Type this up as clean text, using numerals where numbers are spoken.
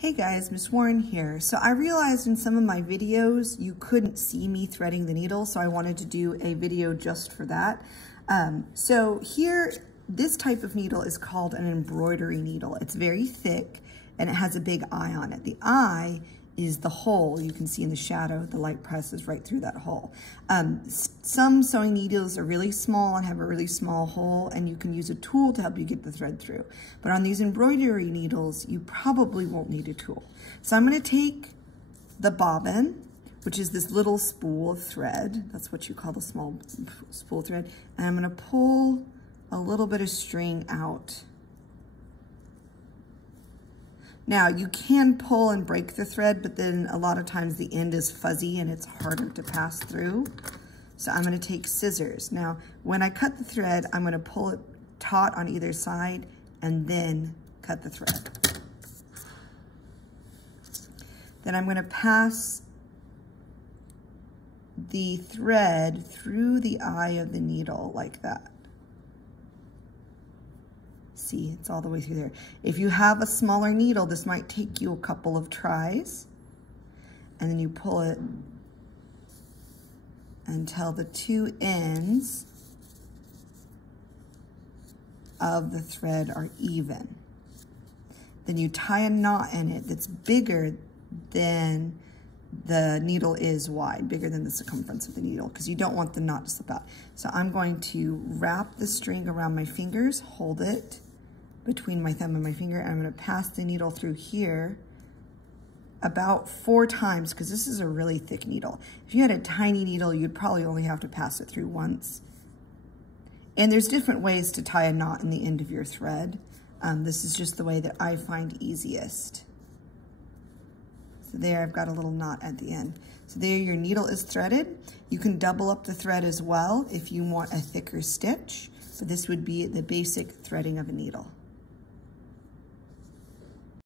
Hey guys, Miss Warren here. So I realized in some of my videos you couldn't see me threading the needle, so I wanted to do a video just for that. So here, this type of needle is called an embroidery needle. It's very thick and it has a big eye on it. The eye is the hole you can see in the shadow. The light presses right through that hole. Some sewing needles are really small and have a really small hole, and you can use a tool to help you get the thread through. But on these embroidery needles, you probably won't need a tool. So I'm gonna take the bobbin, which is this little spool of thread. That's what you call the small spool thread. And I'm gonna pull a little bit of string out. Now, you can pull and break the thread, but then a lot of times the end is fuzzy and it's harder to pass through. So I'm gonna take scissors. Now, when I cut the thread, I'm gonna pull it taut on either side and then cut the thread. Then I'm gonna pass the thread through the eye of the needle like that. See, it's all the way through there. If you have a smaller needle, this might take you a couple of tries. And then you pull it until the two ends of the thread are even. Then you tie a knot in it that's bigger than the needle is wide, bigger than the circumference of the needle, because you don't want the knot to slip out. So I'm going to wrap the string around my fingers, hold it between my thumb and my finger, and I'm gonna pass the needle through here about 4 times, because this is a really thick needle. If you had a tiny needle, you'd probably only have to pass it through once. And there's different ways to tie a knot in the end of your thread. This is just the way that I find easiest. So there, I've got a little knot at the end. So there, your needle is threaded. You can double up the thread as well if you want a thicker stitch. So this would be the basic threading of a needle.